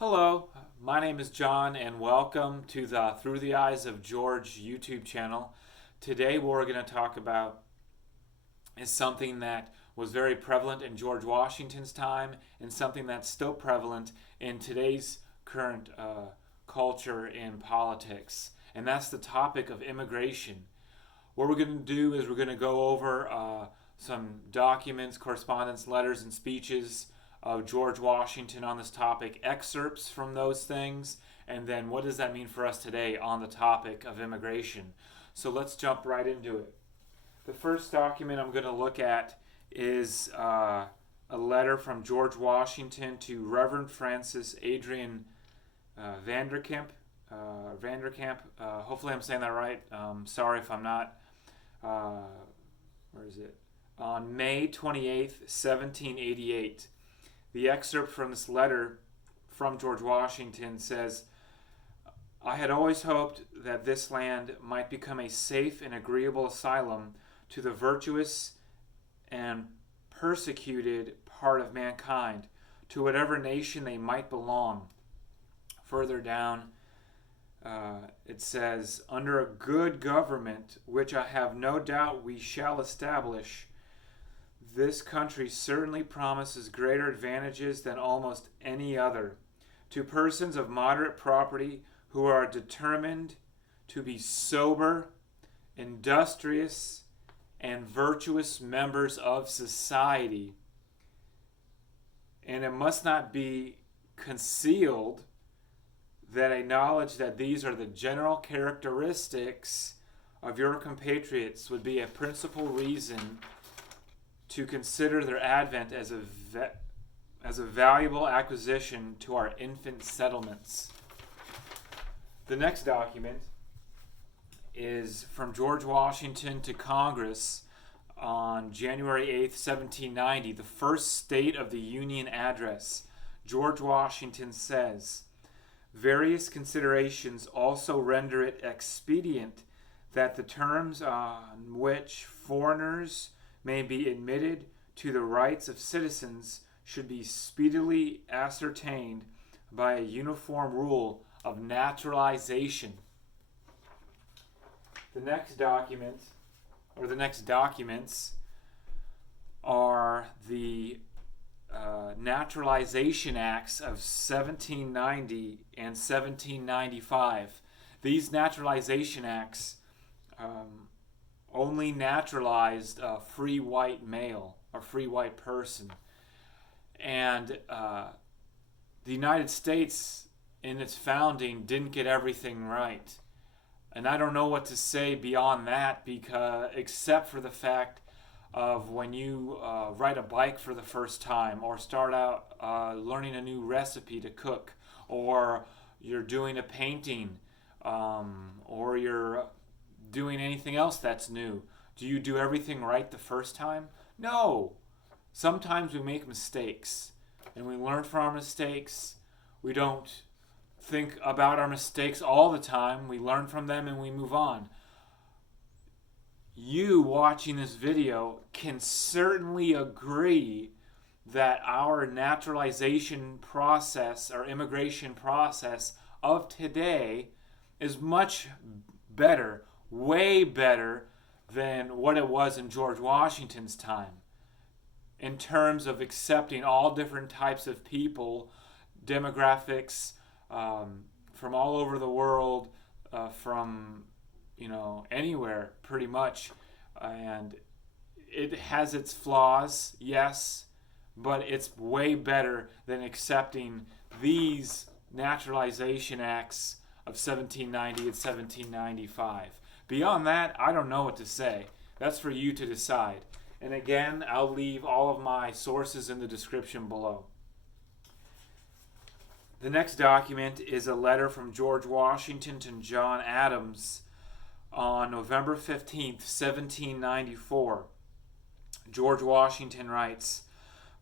Hello, my name is John, and welcome to the Through the Eyes of George YouTube channel. Today, what we're going to talk about is something that was very prevalent in George Washington's time and something that's still prevalent in today's current culture and politics, and that's the topic of immigration. What we're going to do is we're going to go over some documents, correspondence, letters, and speeches of George Washington on this topic, excerpts from those things, and then what does that mean for us today on the topic of immigration. So let's jump right into it. The first document I'm going to look at is a letter from George Washington to Reverend Francis Adrian Vanderkemp. Hopefully I'm saying that right. Sorry if I'm not. Where is it? On May 28th, 1788. The excerpt from this letter from George Washington says, "I had always hoped that this land might become a safe and agreeable asylum to the virtuous and persecuted part of mankind, to whatever nation they might belong." Further down, it says, "Under a good government, which I have no doubt we shall establish, this country certainly promises greater advantages than almost any other to persons of moderate property who are determined to be sober, industrious, and virtuous members of society. And it must not be concealed that a knowledge that these are the general characteristics of your compatriots would be a principal reason to consider their advent as a valuable acquisition to our infant settlements." The next document is from George Washington to Congress on January 8th, 1790, the first State of the Union address. George Washington says, "Various considerations also render it expedient that the terms on which foreigners may be admitted to the rights of citizens should be speedily ascertained by a uniform rule of naturalization." The next document, or the next documents, are the Naturalization Acts of 1790 and 1795. These Naturalization Acts only naturalized a free white male or free white person. And the United States, in its founding, didn't get everything right. And I don't know what to say beyond that, except for the fact of when you ride a bike for the first time, or start out learning a new recipe to cook, or you're doing a painting, or you're doing anything else that's new. Do you do everything right the first time? No. Sometimes we make mistakes, and we learn from our mistakes. We don't think about our mistakes all the time. We learn from them and we move on. You watching this video can certainly agree that our naturalization process, our immigration process of today, is much better, way better than what it was in George Washington's time, in terms of accepting all different types of people, demographics, from all over the world, from anywhere pretty much. And it has its flaws, yes, but it's way better than accepting these Naturalization Acts of 1790 and 1795. Beyond that, I don't know what to say. That's for you to decide. And again, I'll leave all of my sources in the description below. The next document is a letter from George Washington to John Adams on November 15th, 1794. George Washington writes,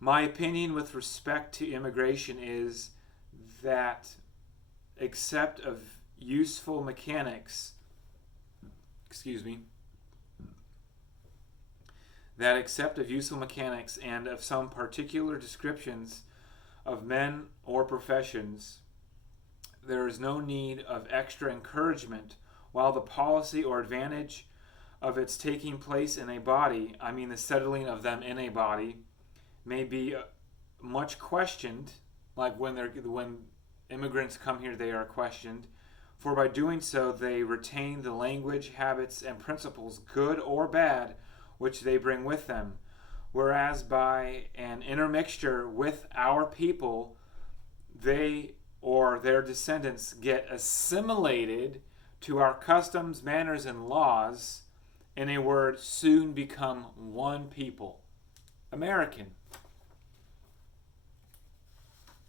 "My opinion with respect to immigration is that except of useful mechanics, and of some particular descriptions of men or professions, there is no need of extra encouragement, while the policy or advantage of its taking place in a body, I mean the settling of them in a body, may be much questioned, like when immigrants come here, they are questioned, for by doing so they retain the language, habits, and principles, good or bad, which they bring with them. Whereas by an intermixture with our people, they or their descendants get assimilated to our customs, manners, and laws. In a word, soon become one people. American.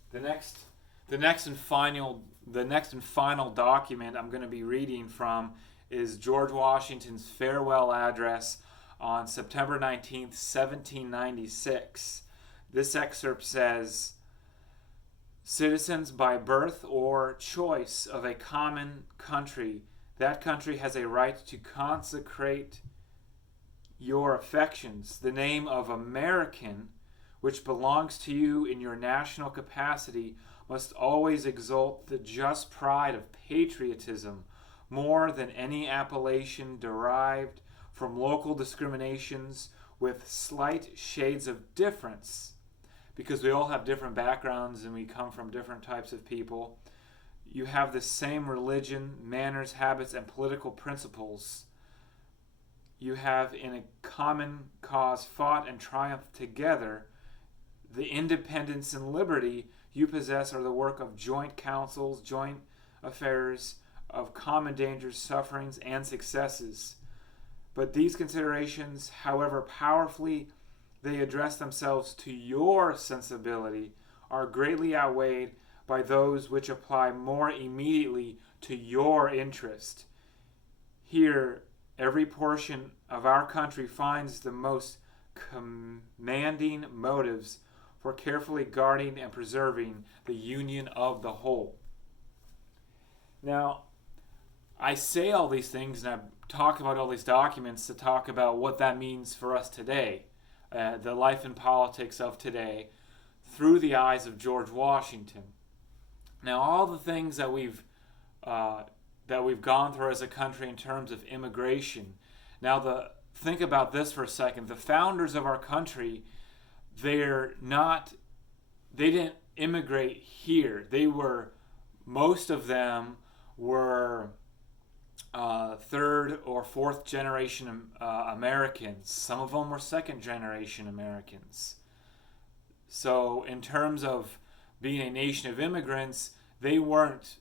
The next and final document I'm going to be reading from is George Washington's farewell address on September 19th, 1796. This excerpt says, "Citizens by birth or choice of a common country, that country has a right to consecrate your affections. The name of American, which belongs to you in your national capacity, must always exalt the just pride of patriotism more than any appellation derived from local discriminations with slight shades of difference," because we all have different backgrounds and we come from different types of people. "You have the same religion, manners, habits, and political principles. You have in a common cause fought and triumphed together. The independence and liberty you possess are the work of joint councils, joint affairs, of common dangers, sufferings, and successes. But these considerations, however powerfully they address themselves to your sensibility, are greatly outweighed by those which apply more immediately to your interest. Here, every portion of our country finds the most commanding motives for carefully guarding and preserving the union of the whole." Now, I say all these things and I talk about all these documents to talk about what that means for us today, the life and politics of today, through the eyes of George Washington. Now, all the things that we've gone through as a country in terms of immigration. Now, think about this for a second. The founders of our country, they didn't immigrate here. Most of them were third or fourth generation Americans. Some of them were second generation Americans. So in terms of being a nation of immigrants, they weren't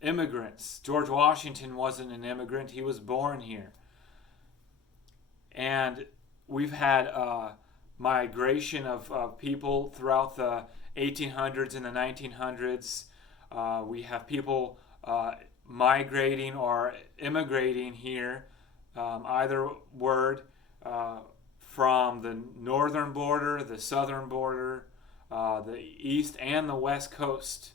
immigrants. George Washington wasn't an immigrant. He was born here. And we've had migration of people throughout the 1800s and the 1900s. We have people migrating or immigrating here, either word, from the northern border, the southern border, the east and the west coast.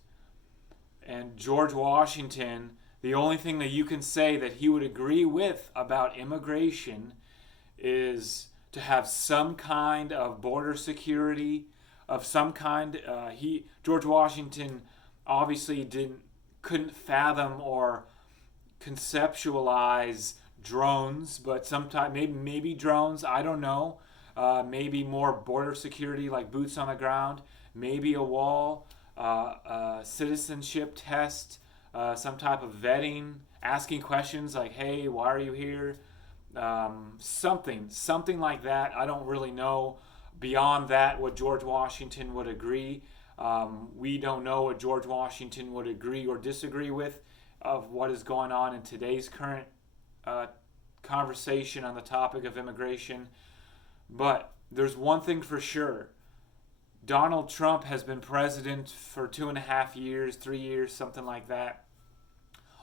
And George Washington, the only thing that you can say that he would agree with about immigration is to have some kind of border security of some kind. George Washington obviously couldn't fathom or conceptualize drones, but sometime maybe drones, I don't know. Maybe more border security like boots on the ground, maybe a wall, a citizenship test, some type of vetting, asking questions like, hey, why are you here? Something like that. I don't really know beyond that what George Washington would agree. We don't know what George Washington would agree or disagree with of what is going on in today's current conversation on the topic of immigration. But there's one thing for sure. Donald Trump has been president for 2.5 years, 3 years, something like that.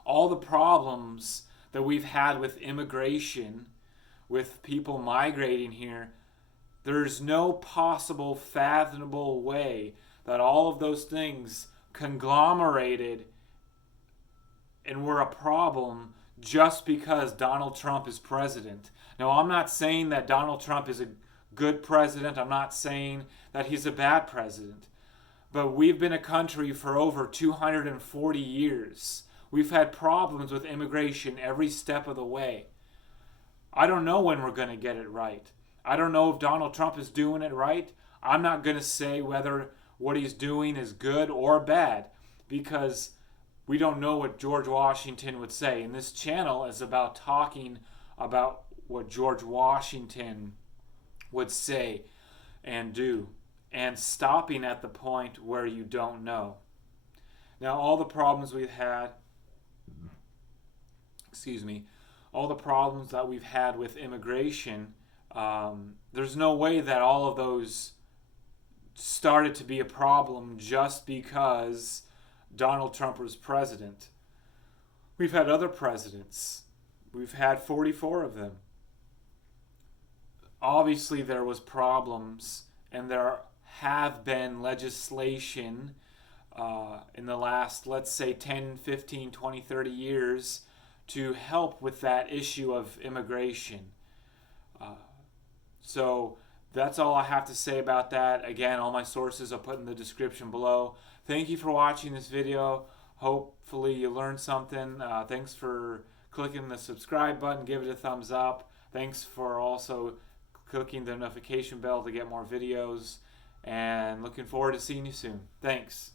All the problems that we've had with immigration, with people migrating here, there's no possible fathomable way that all of those things conglomerated and were a problem just because Donald Trump is president. Now, I'm not saying that Donald Trump is a good president. I'm not saying that he's a bad president. But we've been a country for over 240 years. We've had problems with immigration every step of the way. I don't know when we're going to get it right. I don't know if Donald Trump is doing it right. I'm not going to say whether what he's doing is good or bad, because we don't know what George Washington would say. And this channel is about talking about what George Washington would say and do, and stopping at the point where you don't know. Now, all the problems we've had, all the problems that we've had with immigration, there's no way that all of those started to be a problem just because Donald Trump was president. We've had other presidents. We've had 44 of them. Obviously, there was problems, and there have been legislation in the last, let's say, 10, 15, 20, 30 years to help with that issue of immigration. So that's all I have to say about that. Again, all my sources I'll put in the description below. Thank you for watching this video. Hopefully you learned something. Thanks for clicking the subscribe button. Give it a thumbs up. Thanks for also clicking the notification bell to get more videos. And looking forward to seeing you soon. Thanks.